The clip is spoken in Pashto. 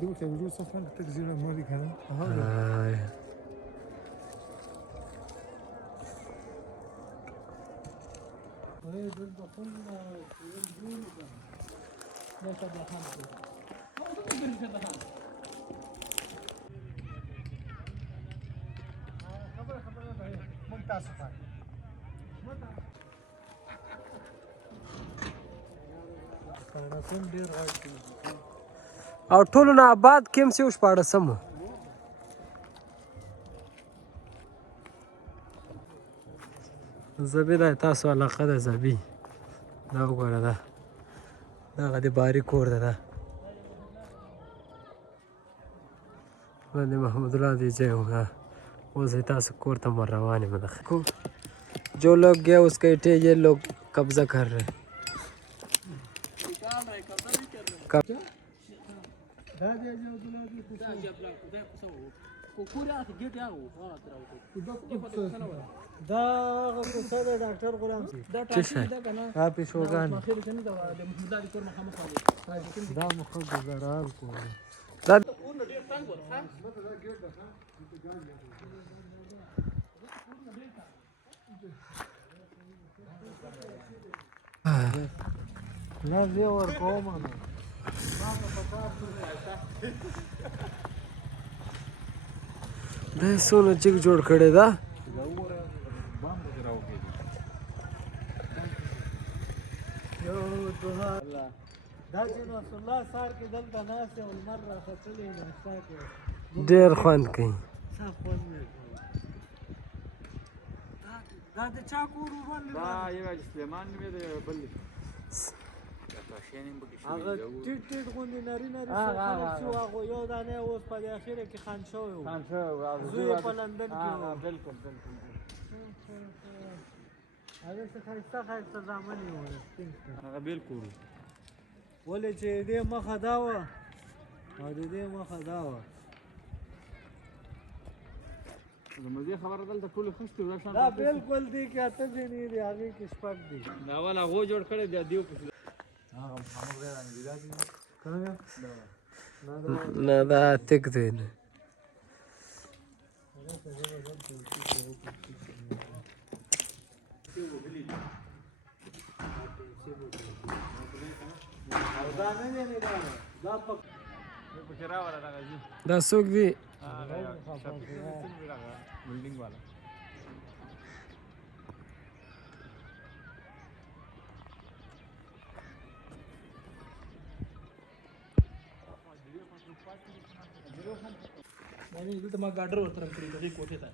دوك وجود صفن تكزير مالي كان او ټولو نه آباد کیم سی شپاړسم زبی دا تاسو علاقه ده زبی دا وګوره ده دغه د باري کور ده ده باندې محمد الله دی جای ہوگا اوس تاسو کور ته مر روان یم کو जो लोग गए उसके थे ये लोग कब्जा कर रहे دا کوڅه د ډاکټر غلام سي دا پیشوګان دا مخ گزارار کو دا نه زه ور کوم نه دا سونه چیک جوړ کړی دا دا چې رسول الله سار کې دلته ناست او لمر راختلې ناشته کوي ډېر خوند کوي دا د چا کور باندې دا یو سلیمان مې د بل هغه ټیټ ټیټ غوندې نری نری شو هغه یو دانه اوس په اخره کې خان شوی و زوی په لندن کې و بالکل بالکل هغه څه خایسته ځامنې و هغه بالکل ولې چې دې مخه دا وه او د دې مخه دا وه زموږ خبره دلته ټول خشته ورشان دا بالکل دی کې اته دي نه دی هغه کې شپږ دي دا ولا غو جوړ کړی دی دیو کې هغه محمد غیر انګریزا دي څنګه نه دا تک دی نه دا نه دی نه دا په پکرا ولا راځي دا څوک دی बिल्डिंग वाला यानी इधर तमा गार्डर होता है कड़ी कोठे था